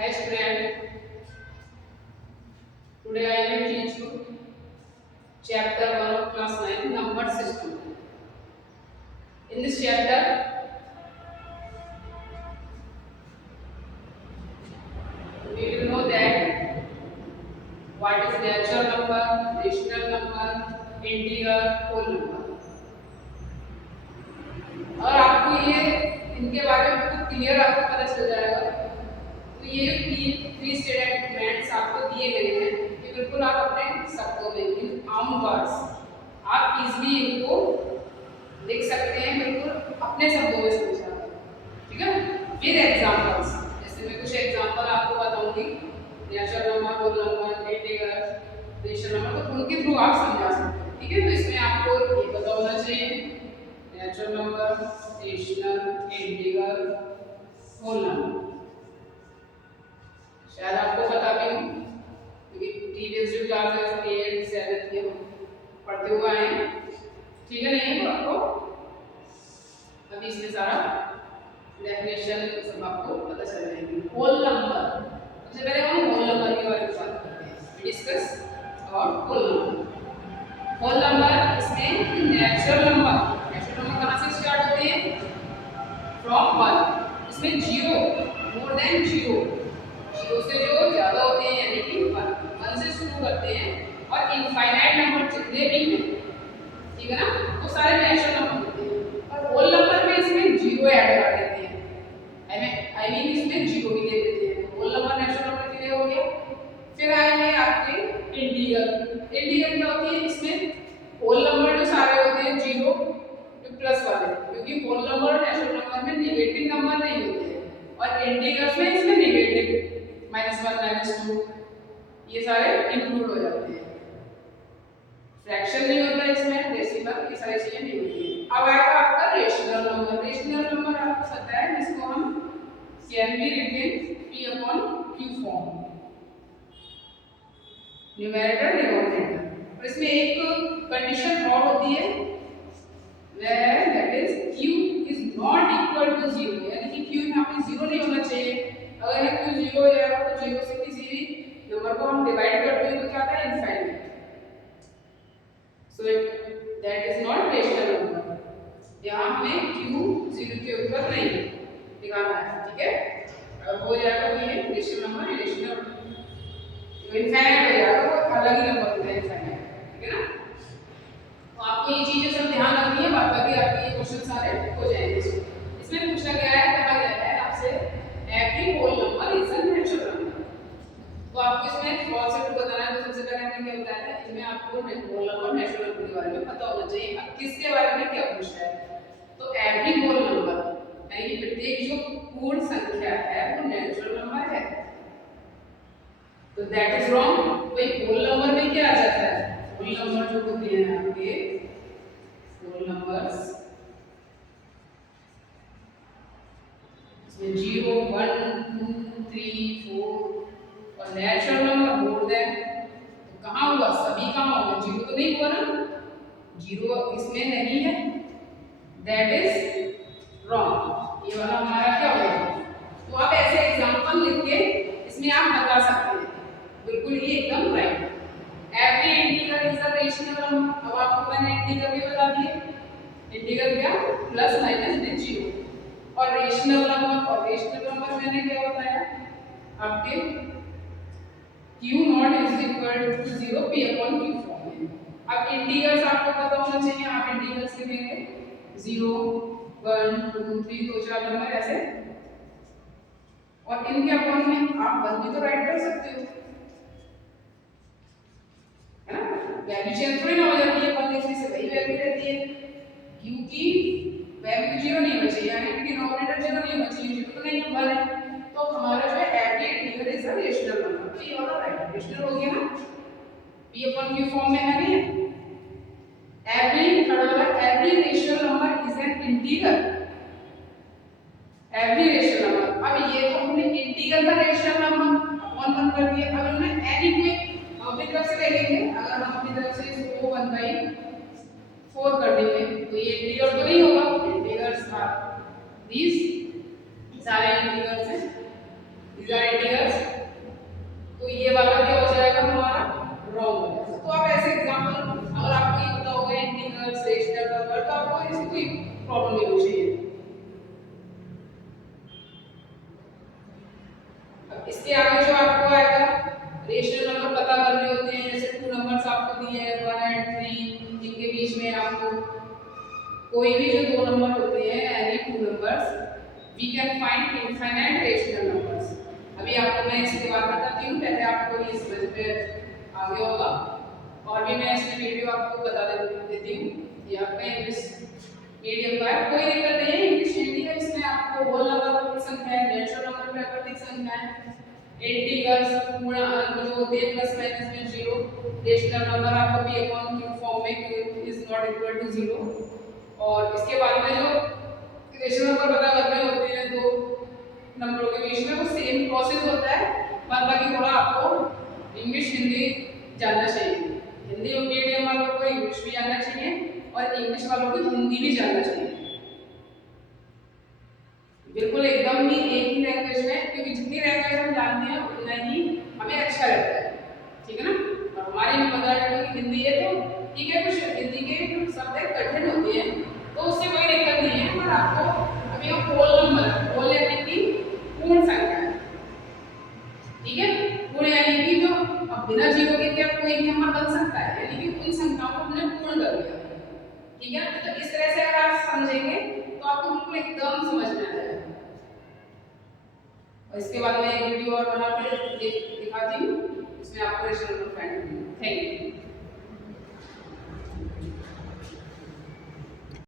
Hi student, today I will teach you chapter 1 of class 9 number system. In this chapter we will know that what is natural number, rational number, integer, whole number. और आपको ये इनके बारे में बिल्कुल clear आपको पता चल जाएगा। तो ये जो थ्री स्टेटमेंट्स आपको दिए गए हैं ये बिल्कुल आप अपने शब्दों में इन आम वर्ड्स आप इजीली इनको लिख सकते हैं, बिल्कुल अपने शब्दों में समझा। ठीक है, विद एग्जांपल्स। जैसे मैं कुछ एग्जांपल आपको बताऊंगी, natural number, whole number, integer, rational number, तो उनके थ्रू आप समझा सकते हैं। ठीक है, तो इसमें आपको ये पता होना चाहिए natural number, rational, integer, whole number. शायद आपको पता भी हो क्योंकि प्रीवियस जो क्लासेस 8, 7 ये पढ़ते हुए आए हैं। ठीक है, नहीं तो आपको अभी इसमें सारा डेफिनेशन सब आपको पता चल जाएगी। होल नंबर, सबसे पहले हम होल नंबर के बारे में बात करते हैं, डिस्कस और होल नंबर। होल नंबर इसमें नेचुरल नंबर कहाँ से स्टार्ट होते हैं? फ्रॉम 1। इसमें zero, more than zero, zero से जो ज्यादा होते हैं यानी कि 1 से शुरू करते हैं और इनफाइनाइट नंबर जितने भी हैं, ठीक है ना, वो सारे नेचुरल नंबर होते हैं। और होल नंबर में इसमें जीरो ऐड कर देते हैं, आई मीन इसमें जीरो भी दे देते हैं। Whole number natural number clear हो गया। फिर आएंगे आपके इंटीजर। इंटीजर क्या होती है? इसमें होल नंबर जो सारे होते हैं जीरो प्लस वाले, क्योंकि होल नंबर और नेचुरल नंबर में नेगेटिव नंबर नहीं होते हैं, और इंटीजर्स में इसमें नेगेटिव -1 -2 ये सारे इंक्लूड हो जाते हैं। फ्रैक्शन नहीं होता इसमें, डेसिमल, ये सारी चीजें नहीं होती है। अब आएगा आपका रेशनल नंबर। रेशनल नंबर आपको पता है जिसको हम can be written p/q form, numerator denominator. और इसमें एक कंडीशन और होती है where that is q is not equal to 0, यानी कि q यहाँ पे 0 नहीं होना चाहिए। अगर ये q 0 हो जाएगा तो 0 से किसी भी नंबर को हम डिवाइड करते हैं तो क्या आता है? Infinite. So that is not rational number। यहाँ हमें q 0 के ऊपर नहीं दिखाना है। ठीक है, अब हो जाएगा तो ये रेशनल नंबर, रेशनल इनफाइनाइट हो जाएगा, वो अलग ही नंबर होता है इनफाइनाइट। ठीक है ना, तो आपको ये चीजें सब ध्यान रखनी है, बाकी आपके ये क्वेश्चन सारे हो जाएंगे। इसमें पूछा गया है, कहा गया है आपसे every whole number is a natural number. तो आपको इसमें फ्रॉड से बताना है। तो सबसे पहले हमने क्या बताया था, इसमें आपको होल नंबर, नेचुरल नंबर के बारे में पता होना चाहिए। अब किसके बारे में क्या पूछा है? तो एवरी होल नंबर यानी प्रत्येक जो पूर्ण संख्या है वो नेचुरल नंबर है। तो दैट इज रॉन्ग। भाई होल नंबर में क्या आ जाता है? होल नंबर जो होते हैं आपके होल नंबर्स, इसमें 0, 1, 2, 3, 4 और नेचुरल नंबर मोर देन, तो कहाँ हुआ? सभी कहाँ होगा? जीरो तो नहीं हुआ ना, जीरो इसमें नहीं है, दैट इज रॉन्ग। ये वाला हमारा क्या होगा? तो आप ऐसे एग्जांपल लिख के इसमें आप बता सकते हैं, बिल्कुल ये एकदम right. Every integer is a rational number. अब आपको मैंने इंटीजर भी बता दिए, इंटीजर क्या? प्लस माइनस में जीरो। और रेशनल नंबर मैंने क्या बताया आपके q not is equal to 0 p/q form में। अब इंटीजर्स आपको पता होना चाहिए, आप इंटीजर्स लिखेंगे 0, 1, 2, 3, 2, 4 नंबर ऐसे, और इनके अपॉन में आप 1 भी तो राइट कर सकते हो, है ना? वैल्यू चेंज थोड़ी ना हो जाती है, 1 लिखने से वही वैल्यू रहती है। q की वैल्यू 0 नहीं होनी चाहिए, यानी कि डिनोमिनेटर 0 नहीं होना चाहिए, 0 तो नहीं है, 1 है। तो हमारा जो है every integer is a rational number. तो ये वाला राइट रेशनल हो गया ना, p/q फॉर्म में है नहीं। एवरी थर्ड वाला every rational number is an integer, every rational number. अब ये तो हमने इंटीजर का रेशनल नंबर अपॉन 1 कर दिया। अब हमने एनी को अपनी तरफ से ले लेंगे, अगर हम अपनी तरफ से इसको 1/4 कर देंगे तो ये इंटीजर तो नहीं होगा। इंटीजर्स आर दीस, सारे इंटीजर्स हैं these are integers, तो ये वाला क्या हो जाएगा हमारा रॉन्ग हो जाएगा। तो आप ऐसे एग्जांपल अगर आपको ये पता होगा इंटीग्रल्स रेशनल नंबर तो आपको इसमें कोई प्रॉब्लम नहीं होनी चाहिए। अब इसके आगे जो आपको आएगा रेशनल नंबर पता करने होते हैं, जैसे टू नंबर्स आपको दिए हैं 1 and 3, जिनके बीच में आपको कोई भी जो दो नंबर होते हैं any two numbers we can find infinite rational numbers. अभी आपको मैं इसके बाद बताती हूँ, पहले आपको ये समझ में आ गया होगा और भी मैं इसमें वीडियो आपको बता देती हूँ। ये आपका इंग्लिश मीडियम का है, कोई दिक्कत नहीं है, इंग्लिश हिंदी है, इसमें आपको होल नंबर की संख्या है, नेचुरल नंबर में प्राकृतिक संख्या है, इंटीग्रल्स पूर्ण अंक जो होते हैं प्लस माइनस में 0, रेशनल नंबर आपको p अपॉन q फॉर्म में q is not equal to 0। और इसके बाद में जो रेशनल नंबर पता करने होते हैं दो नंबरों के बीच में वो सेम प्रोसेस होता है, बाकी थोड़ा आपको इंग्लिश हिंदी जानना चाहिए। हिंदी मीडियम वालों को इंग्लिश भी जानना चाहिए और इंग्लिश वालों को हिंदी भी जानना चाहिए, बिल्कुल एकदम ही एक ही लैंग्वेज में, क्योंकि जितनी लैंग्वेज हम जानते हैं उतना ही हमें अच्छा लगता है, ठीक है ना। और हमारी मदर टंग हिंदी है तो ठीक है, कुछ हिंदी के शब्द कठिन होते हैं तो उससे कोई दिक्कत नहीं है, पर आपको अभी हम होल नंबर होल यानी कि पूर्ण संख्या, ठीक है, पूर्ण यानी कि जो अब बिना जीरो के क्या कोई भी नंबर बन सकता है, यानी कि उन संख्याओं को हमने पूर्ण कर दिया, ठीक है। तो इस तरह से अगर आप समझेंगे तो आपको बिल्कुल एकदम समझ में आ जाएगा। और इसके बाद मैं एक वीडियो और बना के दिखाती हूँ, इसमें आपको रेशनल नंबर फाइंड करना है। Thank you.